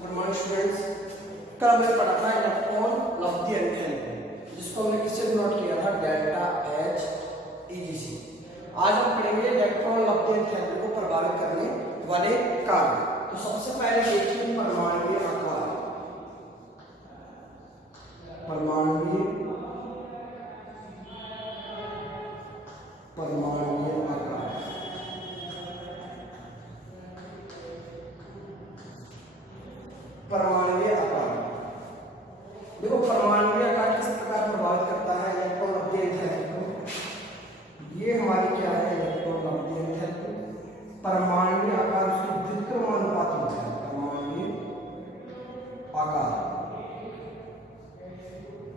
Good morning students. कल हमने पढ़ा था इलेक्ट्रॉन लब्धि एंथैल्पी, जिसको हमने किससे नोट किया था, डेल्टा एच ईजीसी। आज हम पढ़ेंगे इलेक्ट्रॉन लब्धि एंथैल्पी को प्रभावित करने वाले कारक। तो सबसे पहले देखिए परमाणुीय आकार। परमाणुीय आकार परमाणुीय आकार। देखो परमाणुीय आकार किस प्रकार प्रभावित करता है इलेक्ट्रॉन लब्धि एंथैल्पी को। ये हमारी क्या है, इलेक्ट्रॉन लब्धि एंथैल्पी। परमाणुीय आकार उसके व्युत्क्रमानुपाती होता है। परमाणुीय आकार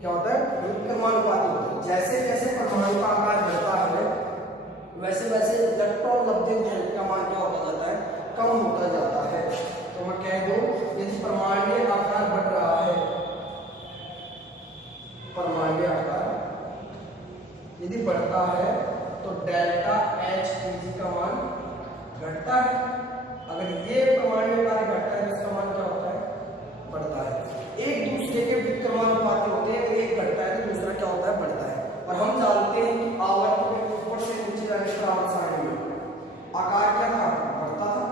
क्या होता है, व्युत्क्रमानुपाती होता है। जैसे जैसे परमाणु का आकार बढ़ता है वैसे वैसे इलेक्ट्रॉन लब्धि एंथैल्पी का मान क्या होता जाता है, कम होता जाता है। तो मैं कह दूं यदि परमाणुीय आकार बढ़ रहा है, परमाणुीय आकार यदि बढ़ता है तो डेल्टा एच ईजी का मान घटता है। अगर ये परमाणुीय आकार घटता है तो इसका मान क्या होता है, बढ़ता है। एक दूसरे के व्युत्क्रमानुपाती होते हैं, एक घटता है तो दूसरा क्या होता है, बढ़ता है। और हम जानते हैं कि आवर्त में ऊपर से नीचे जाने पर आवर्त में आकार क्या था, बढ़ता था।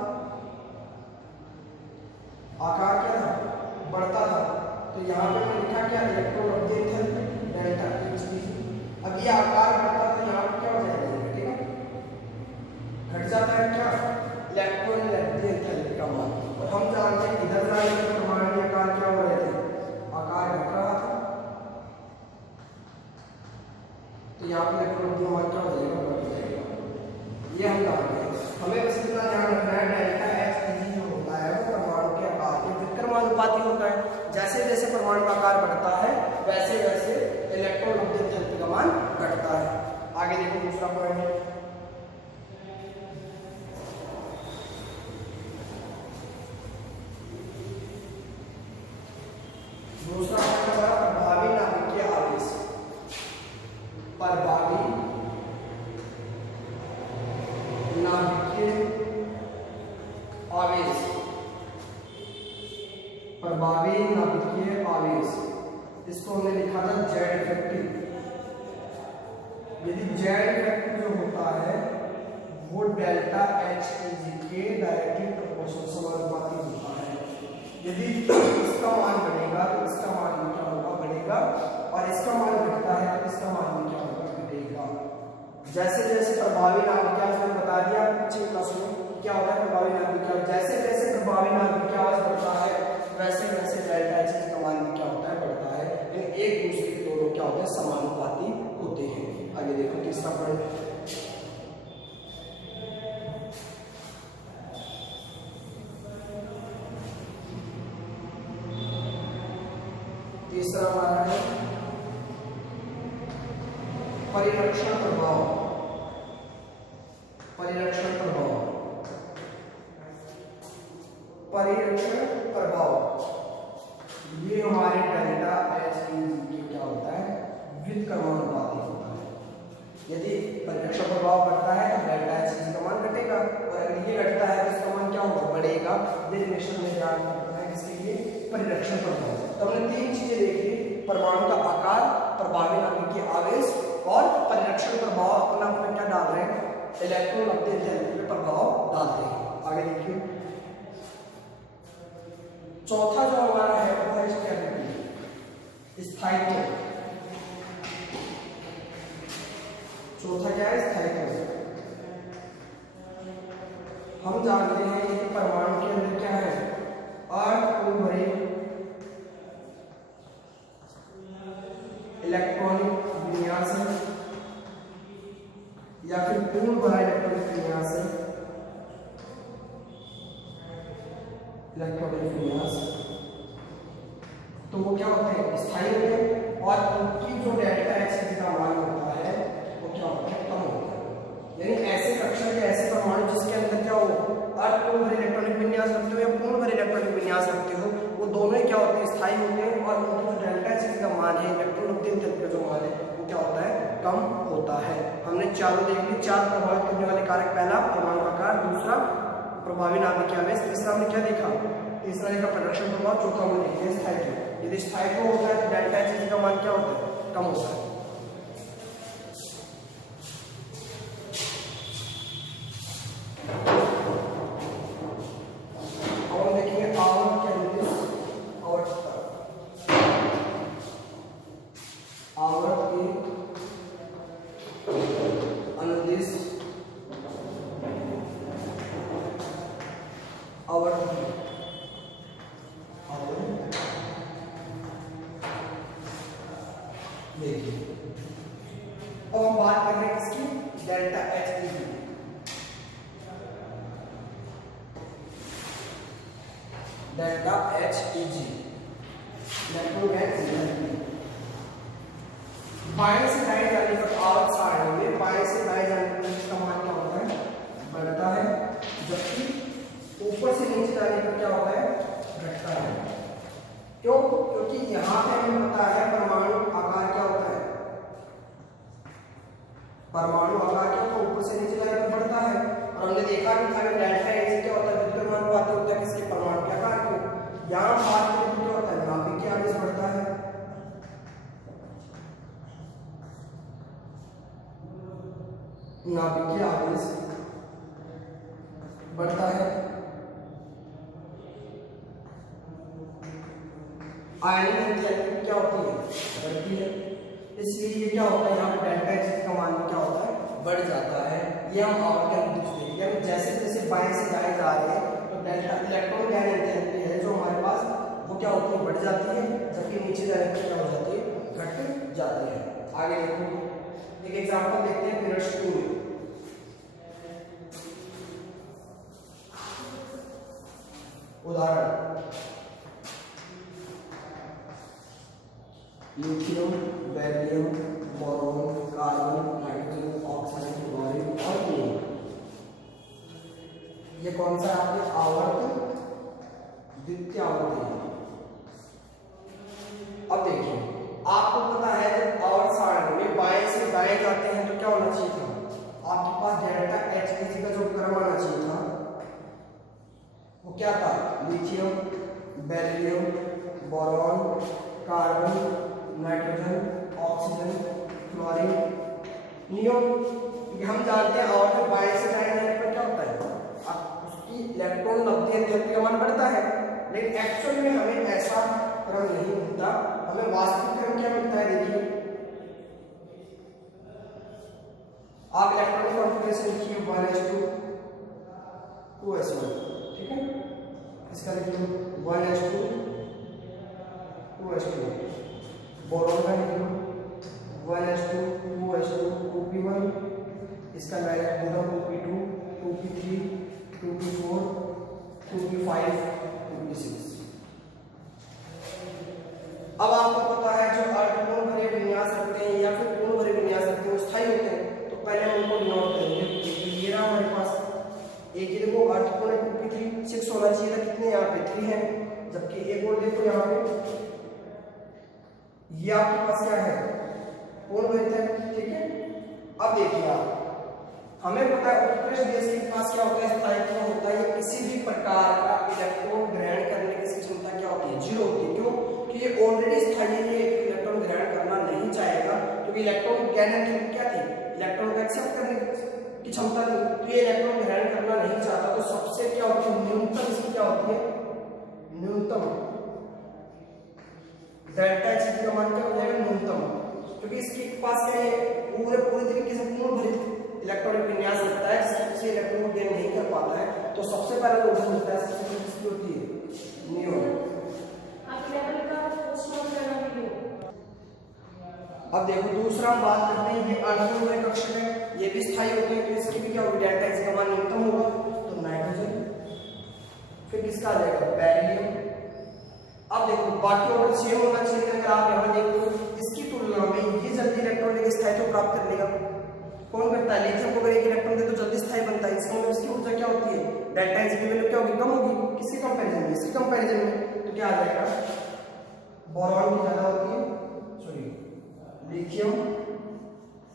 आकार क्या था, बढ़ता था। तो यहाँ पे मैंने लिखा क्या, इलेक्ट्रॉन लब्धि एंथैल्पी डेल्टा एच ईजी। अब ये आकार बढ़ता था, यहाँ पे क्या हो जाएगा, ठीक है, घट जाता है क्या, इलेक्ट्रॉन लब्धि एंथैल्पी का मान। और हम जानते हैं इधर जाने पर परमाणु आकार क्या हो रहे थे, आकार घट रहा था। तो यहाँ पे इलेक्ट्रॉन लब्धि मान क्या हो जाएगा, बढ़ जाएगा। ये हम जानते हैं। हमें बस इतना ध्यान रखना है, डेल्टा एच ईजी जो होता है वो परमाणु के आकार के व्युत्क्रमानुपाती होता है। जैसे जैसे परमाणु का आकार बढ़ता है वैसे वैसे इलेक्ट्रॉन लब्धि एंथैल्पी का मान घटता है। आगे देखो दूसरा पॉइंट। दूसरा प्रभावी नाभिकीय आवेश। प्रभावी नाभिकीय आवेश। प्रभावी नाभिकीय आवेश, इसको हमने लिखा था जेड इफेक्टिव। यदि जेड इफेक्टिव जो होता है वो डेल्टा एच ईजी के डायरेक्टली प्रोपोर्शनल समानुपाती होता है। यदि इसका मान बढ़ेगा तो इसका मान भी क्या होगा, बढ़ेगा। और इसका मान घटता है तो इसका मान भी क्या होगा, घटेगा। जैसे जैसे प्रभावी नाभिकीय आवेश मैंने बता दिया पिछले क्लास में क्या होता है प्रभावी नाभिकीय आवेश। जैसे जैसे प्रभावी नाभिकीय आवेश बढ़ता है वैसे वैसे डेल्टा एच ईजी का मान भी क्या होता है, बढ़ता है। लेकिन एक दूसरे के दोनों क्या होते हैं, समानुपाती होते हैं। आगे देखो तीसरा पॉइंट। तीसरा हमारा है परिरक्षण प्रभाव। परिरक्षण प्रभाव। परिरक्षण प्रभाव ये हमारे डेल्टा एच ईजी के क्या होता है, व्युत्क्रमानुपाती होता है। यदि परिरक्षण प्रभाव बढ़ता है तो डेल्टा एच ईजी का मान घटेगा, और अगर ये घटता है तो इसका मान क्या होगा, बढ़ेगा। ये रिलेशन में ध्यान रखना है किसके लिए, परिरक्षण प्रभाव। तो हमने तीन चीजें देखी, परमाणु का आकार, प्रभावी नाभिकीय आवेश और परिरक्षण प्रभाव। अपना अपना क्या डाल रहे हैं, इलेक्ट्रॉन लब्धि एंथैल्पी पे प्रभाव डालते हैं। आगे देखिए चौथा जो हमारा है वो है स्टेबिलिटी, स्थायित्व। चौथा क्या है, स्थायित्व। हम जानते हैं कि परमाणु के अंदर क्या है, अर्ध पूर्ण भरे इलेक्ट्रॉनिक विन्यास है या फिर पूर्ण भरा इलेक्ट्रॉनिक विन्यास है। इलेक्ट्रॉनिक विन्यास तो वो क्या होते हैं, स्थायी होते हैं। और उनकी जो डेल्टा एच ईजी का मान होता है वो क्या होता है, कम होता है। यानी ऐसे कक्षा के ऐसे परमाणु जिसके अंदर क्या हो, अर्ध पूर्ण भरे इलेक्ट्रॉनिक विन्यास रखते हो या पूर्ण भरे इलेक्ट्रॉनिक विन्यास रखते हो, वो दोनों ही क्या होते हैं, स्थायी होते हैं। और उनका जो डेल्टा एच ईजी का मान है, इलेक्ट्रॉन लब्धि एंथैल्पी का जो मान है वो क्या होता है, कम होता है। हमने चारों देख ली, चार प्रभावित करने वाले कारक। पहला परमाणु आकार, दूसरा प्रभावी नाभिकीय आवेश, तीसरा हमने क्या देखा, तीसरा देखा परिरक्षण प्रभाव, होगा, चौथा मूल्य लिखते हैं स्थायित्व। यदि स्थायित्व होता है तो डेल्टा एच का मान क्या होता है, कम होता है। अब हम देखेंगे आवर्त के अनुदिश आवर्तता, आवर्त की अनुदिश आवर्त। देखिए अब हम बात कर रहे हैं किसकी, डेल्टा एच की। डेल्टा एच ई जी इलेक्ट्रॉन गैस एनर्जी। बाएं से दाएं जाने पर आवर्त सारणी में बाएं से दाएं जाने पर इसका मान क्या होता है, बढ़ता है, जबकि ऊपर से नीचे जाने पर क्या होता है, घटता है। क्यों? क्योंकि यहाँ पे हमें पता है परमाणु आकार क्या होता है, परमाणु आकार क्या होता है, ऊपर से नीचे जाने पर बढ़ता है। और हमने देखा कि था डेल्टा एच क्या होता है, द्रव्यमानुपाती होता है किसके, परमाणु के आकार के। यहाँ बात करें तो क्या होता है, नाभिकीय आवेश बढ़ता है, नाभिकीय आवेश बढ़ता है, आयनिक एनर्जी क्या होती है, बढ़ती है। इसलिए ये क्या होता है, यहाँ पे डेल्टा एच का मान क्या होता है, बढ़ जाता है। ये हम आवर्त के अनुदिश देखेंगे, जैसे जैसे बाएं से दाएं जा रहे हैं तो डेल्टा इलेक्ट्रॉन गैन एनर्जी है जो हमारे पास वो क्या होती है, बढ़ जाती है, जबकि नीचे जाने पर क्या हो जाती है, घट जाती है। आगे देखो एक एग्जांपल देखते हैं पीरियड 2 में। उदाहरण lithium, beryllium, boron, carbon, nitrogen, oxygen, chlorine और नियोन। ये कौन सा आपके आवर्त, द्वितीय आवर्त है। अब देखिए आपको पता है जब आवर्त सारणी में बाएं से दाएं जाते हैं तो क्या होना चाहिए था, आपके पास डेल्टा एच का जो क्रम आना चाहिए था वो क्या था, lithium, beryllium, boron, carbon, nitrogen, oxygen, chlorine, neon. हम जानते हैं आवर्त में बाएं से दाएं जाने पर क्या होता है, अब उसकी इलेक्ट्रॉन लब्धि एंथैल्पी का मान बढ़ता है, लेकिन एक्चुअल में हमें ऐसा क्रम नहीं मिलता, हमें वास्तविक क्रम क्या मिलता है। देखिए आप इलेक्ट्रॉनिक कॉन्फ़िगरेशन लिखिए 1s2 2s1, ठीक है, इसका लिखिए 1s2 2s2। बोरॉन का लिख लो 1s2 2s2 2p1, इसका nitrogen 2p2 2p3 2p4 2p5 2p6। अब आपको पता है जो अर्धपूर्ण भरे विन्यास रखते हैं या फिर पूर्ण भरे विन्यास रखते हैं वो स्थायी होते हैं, तो पहले हम उनको नोट करेंगे। ये रहा हमारे पास एक, ये देखो अर्धपूर्ण 2p3 6 होना चाहिए था, कितने यहाँ पे 3 है, जबकि एक और देखो यहाँ पे ये आपके पास क्या है, पूर्ण भरित है, ठीक है। अब देखिए आप, हमें पता है उत्कृष्ट गैस के पास क्या होता है, स्थायित्व होता है, किसी भी प्रकार का इलेक्ट्रॉन ग्रहण करने की क्षमता क्या होती है, 0 होती है। क्यों? कि ये ऑलरेडी स्थायी है, ये इलेक्ट्रॉन ग्रहण करना नहीं चाहेगा, क्योंकि इलेक्ट्रॉन गैन एनर्जी क्या थी, इलेक्ट्रॉन को एक्सेप्ट करने की क्षमता थी, तो ये इलेक्ट्रॉन ग्रहण करना नहीं चाहता। तो सबसे क्या होती है, न्यूनतम इसकी क्या होती है, न्यूनतम डेल्टा एच का मान क्या हो जाएगा, न्यूनतम, क्योंकि इसके पास क्या है, पूरे तरीके से पूर्ण भरित इलेक्ट्रॉनिक विन्यास रखता है, जिससे इलेक्ट्रॉन को गेन नहीं कर पाता है। तो सबसे पहले जो ऊर्जा मिलता है सबसे पहले किसकी होती है, नियोन। अब देखो दूसरा हम बात करते हैं, ये अर्धपूर्ण कक्षक है, ये भी स्थायी होते हैं, तो इसकी भी क्या होगी, डेल्टा एच का मान न्यूनतम होगा, तो नाइट्रोजन, फिर किसका आ जाएगा, बेरिलियम। अब देखो बाकी ऑर्डर सेम होना चाहिए, अगर आप यहाँ देखो इसकी तुलना में ये जल्दी इलेक्ट्रॉन लेके स्थायित्व प्राप्त कर लेगा। कौन करता है, लिथियम को अगर एक इलेक्ट्रॉन दे तो जल्दी स्थायी बनता है, इसका मतलब इसकी ऊर्जा क्या होती है, डेल्टा एच की वैल्यू क्या होगी, कम होगी, किसके कंपैरिजन में, इसके कंपैरिजन में। तो क्या आ जाएगा, बोरॉन की ज्यादा होती है, सॉरी लिथियम,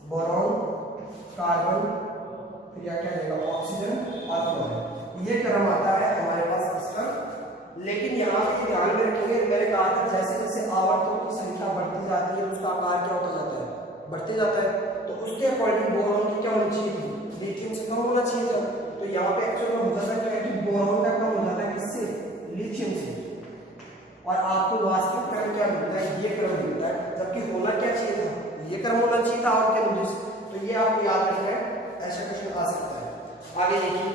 बोरॉन, कार्बन, फिर क्या आ जाएगा, ऑक्सीजन और क्लोरीन। ये क्रम आता है हमारे पास इसका। लेकिन यहाँ पे ध्यान में जैसे जैसे आवर्तों की संख्या बढ़ती जाती है उसका आकार क्या होता जाता है, बढ़ते जाता है। तो उसके अकॉर्डिंग बोरॉन की क्या होनी चाहिए, लिथियम से कम होना चाहिए था। तो यहाँ पे एक्चुअली में होता क्या है कि बोरॉन का कम हो जाता है किससे, लिथियम से, और आपको वास्तविक क्रम क्या मिलता है, ये क्रम मिलता है, जबकि होना क्या चाहिए था, ये क्रम होना चाहिए था और क्या मुझे। तो ये आपको याद रखना है, ऐसा क्वेश्चन आ सकता है। आगे देखिए,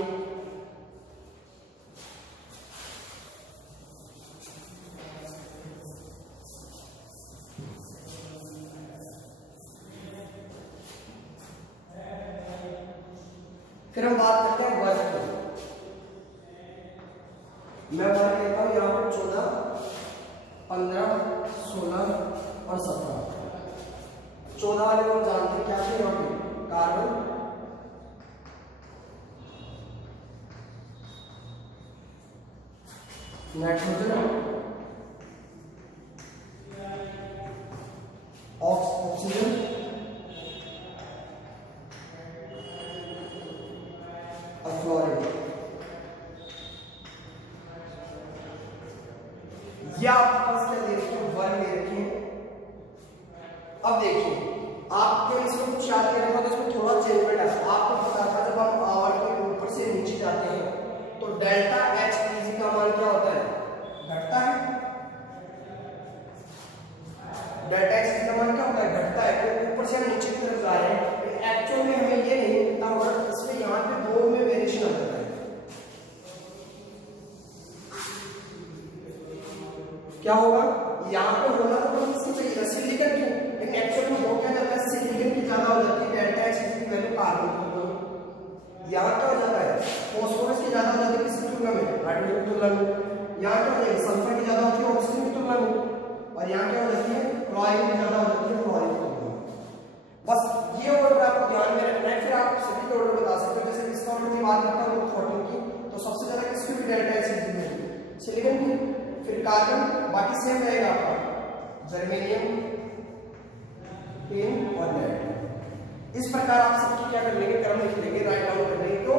फिर हम बात करते हैं वर्ग की। मैं वर्ग लेता हूं यहां पर 14, 15, 16 और 17। 14 वाले को हम जानते हैं क्या थे, यहाँ पे कार्बन, नाइट्रोजन, ऑक्सीजन, और फ्लोरीन। ये आपके पास क्या दे रखे हैं, वर्ग दे रखे हैं। अब देखिए आपके इसमें कुछ याद करना होगा, इसमें थोड़ा चेंजमेंट है। आपको पता था जब हम आवर्त के ऊपर से नीचे जाते हैं तो डेल्टा एच इजी का मान क्या होता है, घटता है। डेल्टा एच का मान क्या होता है, घटता है। तो ऊपर से हम नीचे की तरफ जा रहे हैं, एक्चुअल में हमें ये नहीं मिलता होगा, इसमें यहाँ पे दो में वेरिएशन आ जाता है। क्या होगा, यहाँ पे होना तो हम इसकी चाहिए सिलिकॉन की, लेकिन एक्चुअल में हो क्या जाता है, सिलिकॉन की ज्यादा हो जाती है डेल्टा एच की वैल्यू कार्बन की तुलना। यहाँ क्या हो जाता है, फास्फोरस की ज्यादा हो जाती है किसकी तुलना में, हाइड्रोजन की तुलना में। यहाँ क्या हो जाएगी, सल्फर की ज्यादा होती है ऑक्सीजन की तुलना में। और यहाँ क्या हो जाती है, क्लोरीन की ज्यादा हो जाती है फ्लोरीन की तुलना में। बस ये ऑर्डर आपको ध्यान में रखना है। फिर आप सभी के ऑर्डर बता सकते हो, जैसे इसका ऑर्डर की बात करता हूँ 14 की, तो सबसे ज्यादा किसकी डेल्टा एच की, सिलिकॉन की, फिर कार्बन, बाकी सेम रहेगा आपका जर्मेनियम, टिन और लेड। इस प्रकार आप सबकी क्या कर लेंगे, क्रम लिख लेंगे, राइट डाउन कर लेंगे। तो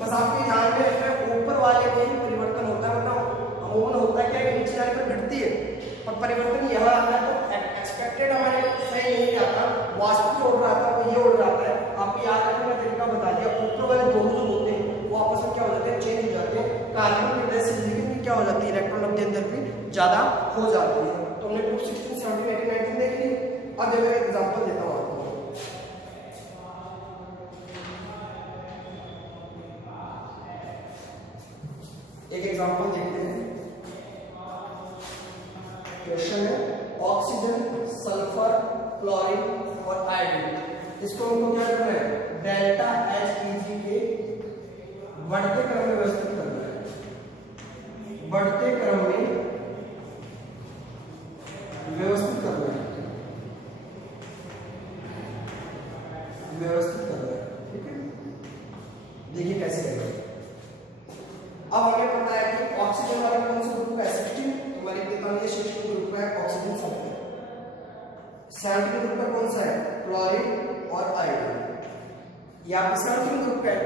बस आपके ध्यान में रखना है ऊपर वाले में ही परिवर्तन होता है, मतलब अमूमन होता है क्या, नीचे जाने पर घटती है और परिवर्तन यहाँ आता है। तो एक्सपेक्टेड हमारे सही नहीं आता, वास्तविक जो ऑर्डर आता है वो ये ऑर्डर आता है। आपको याद रखने का तरीका बता दिया, ऊपर वाले दोनों जो होते हैं वो आपस में क्या हो जाते हैं, चेंज हो जाते हैं। कार्बन की वजह से सिलिकॉन की क्या हो जाती है, इलेक्ट्रॉन ऑफ द अंदर भी ज्यादा हो जाती है। तो हमने ग्रुप 16, 17, 18, 19 देख ली। अब मैं एक एग्जांपल देता हूं आपको। एक एग्जांपल देखते हैं। क्वेश्चन है ऑक्सीजन, सल्फर, क्लोरीन और आयोडीन, इसको हमको क्या करना है, डेल्टा एच इजी के बढ़ते क्रम में व्यवस्थित करना है, बढ़ते क्रम में व्यवस्थित करना है, व्यवस्थित करना है। ठीक है, देखिए कैसे करेंगे। अब हमें पता है कि ऑक्सीजन वाला कौन सा ग्रुप है, 16, तो मैं लिख देता हूं ये 16 ग्रुप है ऑक्सीजन, 17 ग्रुप का कौन सा है, क्लोरीन और आयोडीन, या 17 ग्रुप है।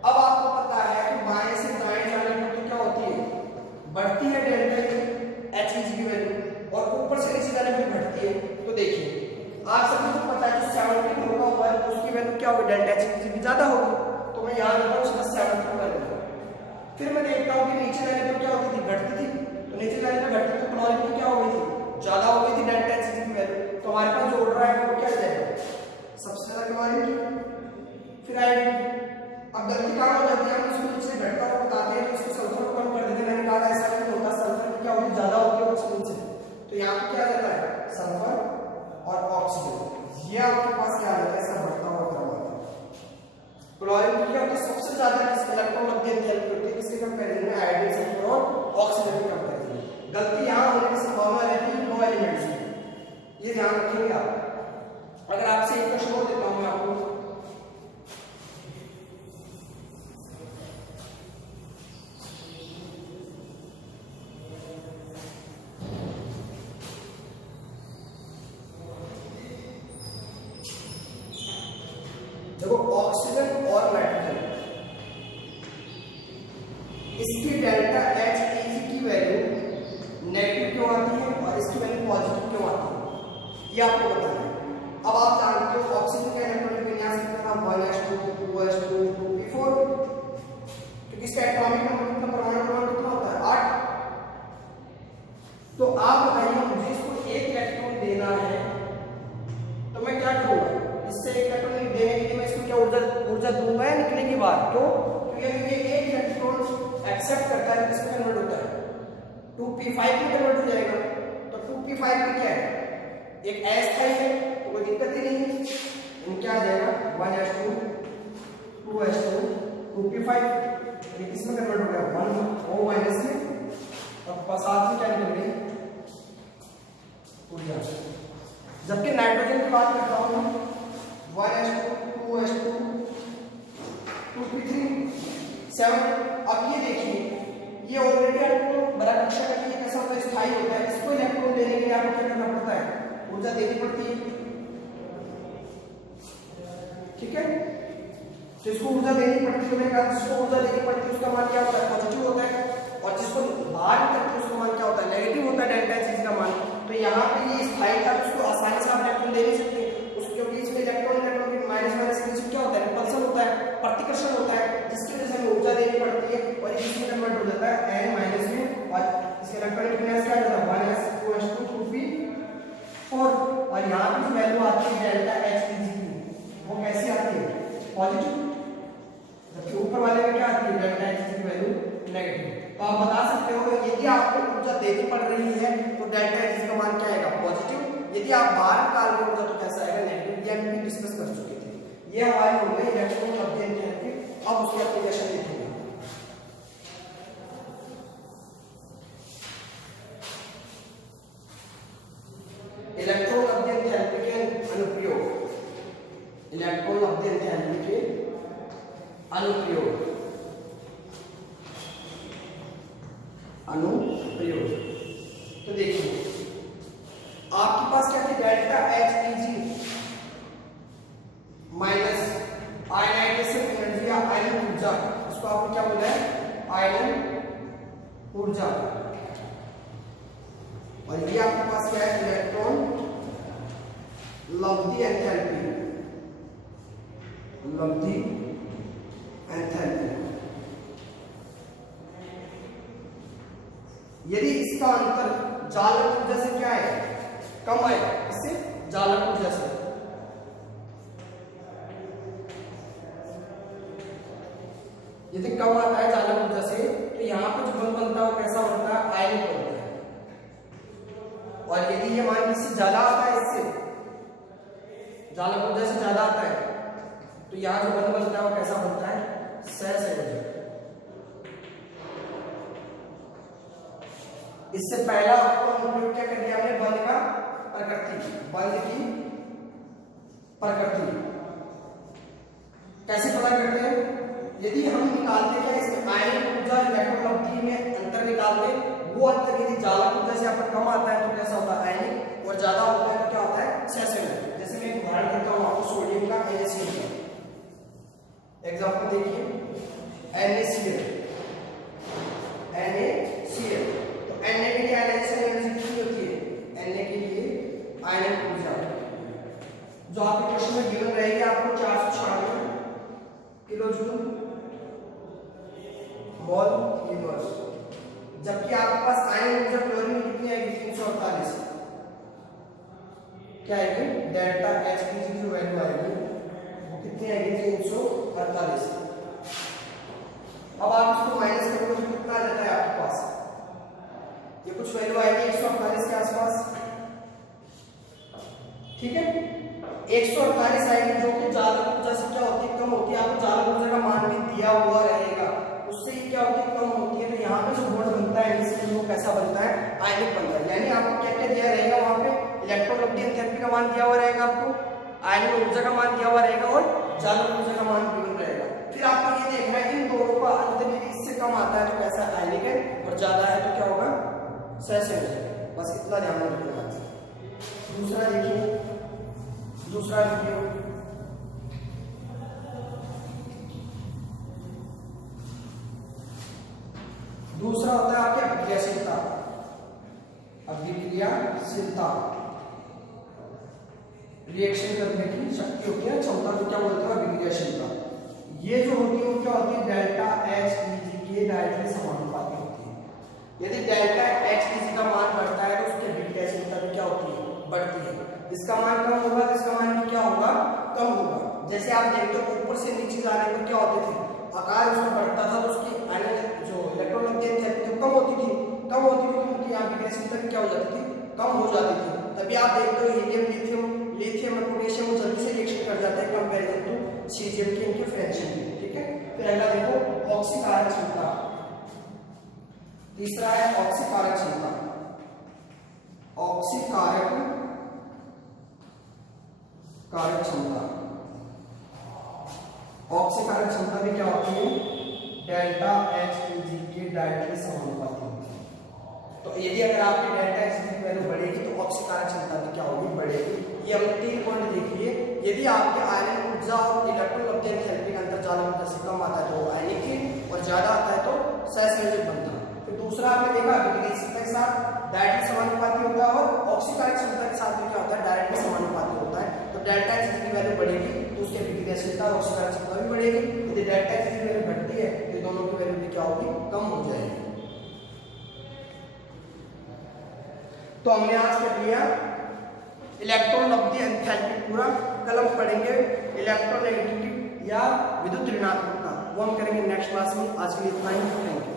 अब आपको पता है कि बाएं से दाएं जाने पर तो क्या होती है, बढ़ती है डेल्टा एच की वैल्यू, और ऊपर से नीचे जाने पर घटती है। तो देखिए आप सभी को पता है जो 17 ग्रुप हुआ है उसकी वैल्यू क्या होगी, डेल्टा एच की ज्यादा होगी। तो मैं यहां लिखता हूं उसका 17 वैल्यू। फिर मैं देखता हूं कि नीचे जाने पर क्या होती थी, घटती थी। तो नीचे जाने पर घटती तो क्लोरीन की क्या हो गई थी, ज्यादा हो गई थी डेल्टा एच की वैल्यू। तो हमारे पास जो ऑर्डर है वो क्या जाएगा, सबसे ज्यादा क्लोरीन की, फिर आयोडीन। अब गलती कहां हो जाती है, हम इसको नीचे घटता हुआ बताते हैं तो इसको सल्फर को कम कर देते हैं। मैंने कहा ऐसा नहीं होता, सल्फर की क्या होती है, ज्यादा होती है ऑक्सीजन से। तो यहाँ पे क्या जाता है, सल्फर और ऑक्सीजन, ये आपके पास क्या आ जाता है, इसका बढ़ता हुआ क्रम आता है। क्लोरीन की क्या होती है, सबसे ज्यादा किस इलेक्ट्रॉन मध्यम हेल्प करती है, किसके कंपैरिजन में, आयोडीन, सल्फर और ऑक्सीजन के कंपैरिजन में। गलती यहाँ होने की संभावना रहती है नो एलिमेंट्स में, ये ध्यान रखेंगे आप। अगर आपसे एक क्वेश्चन और देता हूं मैं आपको, देखो ऑक्सीजन और नाइट्रोजन, इसकी डेल्टा एच की वैल्यू नेगेटिव क्यों आती है और इसकी पॉजिटिव क्यों आती है, ये आपको बताना है। अब आप जानते हो ऑक्सीजन का इलेक्ट्रॉनिक विन्यास कितना था, 1s2 2s2 2p4, क्योंकि इसका एटॉमिक नंबर कितना, परमाणु क्रमांक कितना होता है 8। तो आप बताइए मुझे इसको एक इलेक्ट्रॉन देना है तो मैं क्या करूंगा, इससे एक इलेक्ट्रॉन देने के लिए मैं इसको क्या ऊर्जा दूंगा या निकलेगी बाहर, क्यों, क्योंकि ये एक इलेक्ट्रॉन एक्सेप्ट करता है किसमें कन्वर्ट होता है 2p5 में कन्वर्ट हो जाएगा। तो 2p5 में क्या है, एक अस्थायी है तो कोई दिक्कत ही नहीं है, क्या आ जाएगा 1s2 2s2 2p5, ये किसमें कन्वर्ट हो गया 1 O माइनस में। अब साथ में क्या निकल गई ऊर्जा। जबकि नाइट्रोजन की बात करता हूं 1s2 2s2 2p3 7। अब ये देखिए ये ऑलरेडी आपको बड़ा कक्षा का ये कैसा होता है, स्थायी होता है। इसको इलेक्ट्रॉन देने के लिए आपको क्या करना पड़ता है, ऊर्जा देनी पड़ती है, ठीक है। तो इसको ऊर्जा देनी पड़ती है, मैंने कहा जिसको ऊर्जा देनी पड़ती है उसका मान क्या होता है, पॉजिटिव होता है, और जिसको बाहर करते हैं उसका मान क्या होता है, नेगेटिव होता है, डेल्टा एच का मान। तो यहाँ पे ये स्थायी था, उसको आसानी से आप इलेक्ट्रॉन दे नहीं सकते क्योंकि इसमें इलेक्ट्रॉन के माइनस माइनस के बीच क्या होता है, रिपल्सन होता है, प्रतिकर्षण होता है, जिसकी वजह से हमें ऊर्जा देनी पड़ती है और ये इसमें कन्वर्ट हो जाता है n माइनस में, और इसके इलेक्ट्रॉनिक विन्यास क्या होता है 1s 2s2 2p4। और यहाँ पे वैल्यू आती है डेल्टा एच की, वो कैसी आती है पॉजिटिव, जबकि ऊपर वाले में क्या आती है डेल्टा एच की वैल्यू नेगेटिव। तो आप बता सकते हो यदि आपको ऊर्जा देनी पड़ रही है तो डेल्टा एच का मान क्या आएगा पॉजिटिव, यदि आप बाहर निकाल रहे हो तो कैसा आएगा नेगेटिव। ये हम डिस्कस कर चुके थे। ये हमारी हो गई इलेक्ट्रॉन अध्ययन थेरेपी। अब उसकी एप्लीकेशन देखेंगे। इलेक्ट्रॉन अध्ययन थेरेपी के अनुप्रयोग, इलेक्ट्रॉन अध्ययन थेरेपी के अनुप्रयोग तो देखिए आपके पास क्या है delta H minus ionization energy या आयन ऊर्जा, इसको आपने क्या बोला है आयन ऊर्जा। और ये आपके पास क्या है इलेक्ट्रॉन लब्धि एंथैल्पी, लब्धि एंथैल्पी। यदि इसका अंतर जालक ऊर्जा से क्या है कम है, इससे जालक ऊर्जा से, यदि कम आता है जालक ऊर्जा से तो यहाँ पर जो बंध बनता है वो कैसा बनता है आयनिक बनता है। और यदि ये मान इससे ज्यादा आता है, इससे जालक ऊर्जा से ज्यादा आता है तो यहाँ जो बंध बनता है वो कैसा बनता है सहसंयोजक। इससे पहला आपको उपयोग क्या कर दिया हमने बंध का प्रकृति, बंध की प्रकृति कैसे पता करते हैं, यदि हम निकालते हैं इसमें आयनिक ऊर्जा इलेक्ट्रॉन लब्धि में अंतर निकालते, वो अंतर यदि जालक ऊर्जा से आपका कम आता है तो कैसा होता है आयनिक, और ज्यादा होता है तो क्या होता है सहसंयोजक। जैसे मैं एक उदाहरण देता हूं आपको सोडियम का NaCl का एग्जांपल देखिए, NaCl तो Na के लिए आयनाइजेशन एनर्जी कितनी होती है, Na के लिए आयनिक ऊर्जा जो आपके क्वेश्चन में गिवन रहेगी आपको 496 किलो जूल मोल इनवर्स। जबकि आपके पास आयनिक ऊर्जा क्लोरीन में कितनी आएगी 348, क्या आएगी डेल्टा एच की जो वैल्यू आएगी वो कितनी आएगी 348। अब आप इसको माइनस करोगे तो कितना आ जाता है आपके पास, ये कुछ वैल्यू आएगी 148 के आसपास, ठीक है 148 आएगी, जो कि जालक ऊर्जा से क्या होती है कम होती है। आपको जालक ऊर्जा का मान भी दिया हुआ रहेगा, उससे ही क्या होती है कम होती है। तो यहाँ पे जो बॉन्ड बनता है NaCl वो कैसा बनता है आयनिक बनता है। यानी आपको क्या क्या दिया रहेगा वहां पे, इलेक्ट्रॉन लब्धि एंथैल्पी का मान दिया हुआ रहेगा, आपको आयनिक ऊर्जा का मान दिया हुआ रहेगा और जालक ऊर्जा का मान गिवन रहेगा। फिर आपको ये देखना है इन दोनों का अंतर यदि इससे कम आता है तो कैसा आयनिक है, और ज्यादा है तो क्या होगा सहसंयोजक। बस इतना ध्यान रखना। दूसरा देखिए, दूसरा वीडियो दूसरा होता है आपकी अभिक्रियाशीलता, अभिक्रियाशीलता विक्रियाशीलता, रिएक्शन करने की शक्ति होती है, क्षमता को क्या बोलते हैं, विक्रियाशीलता। ये जो होती है वो क्या होती है, डेल्टा एच इजी के डायरेक्टली समानुपाती होती है। यदि डेल्टा एच इजी का मान बढ़ता है तो उसकी विक्रियाशीलता भी क्या होती है, बढ़ती है। इसका मान कम होगा तो इसका मान भी क्या होगा, कम होगा। जैसे आप देखते हो ऊपर से नीचे जाने पर क्या होते थे, आकार उसका बढ़ता था तो उसकी जो इलेक्ट्रोनेगेटिव थी कम होती थी, कम होती थी तो उनकी यहाँ विक्रियाशीलता क्या हो जाती थी, कम हो जाती थी। तभी आप देखते हो हीलियम, लिथियम और पोटेशियम जल्दी से रिएक्शन कर जाते हैं कंपैरिजन टू सीजियम के, इनके फ्रैक्शन में, ठीक है। फिर अगला देखो ऑक्सीकारक क्षमता, तीसरा है ऑक्सीकारक क्षमता। ऑक्सीकारक क्षमता, ऑक्सीकारक क्षमता भी क्या होती है, डेल्टा एच इजी के डायरेक्टली समानुपाती होती है। तो यदि अगर आपकी डेल्टा एच की वैल्यू बढ़ेगी तो ऑक्सीकारक क्षमता भी क्या होगी, बढ़ेगी। ये हमने 3 पॉइंट देखिए। यदि आपके आयरन ऊर्जा और इलेक्ट्रॉन लब्धि एंथैल्पी का अंतर्जाल जैसे कम आता है तो आयनिक और ज्यादा आता है तो सहसंयोजक बनता है। फिर दूसरा आपने देखा विक्रियाशीलता के साथ डायरेक्टली समानुपाती होता है और ऑक्सीकारक क्षमता के साथ में क्या होता है, डायरेक्टली समानुपाती होता है। तो डेल्टा एच की वैल्यू बढ़ेगी तो उसकी विक्रियाशीलता और ऑक्सीकारक क्षमता भी बढ़ेगी। यदि डेल्टा एच की वैल्यू घटती है तो दोनों की वैल्यू भी क्या होगी, कम हो जाएगी। तो हमने आज कर लिया इलेक्ट्रॉन लब्धि एंथैल्पी पूरा। कल हम पढ़ेंगे इलेक्ट्रोनेगेटिविटी या विद्युत ऋणात्मकता, वो हम करेंगे नेक्स्ट क्लास में। आज के लिए इतना ही, थैंक यू।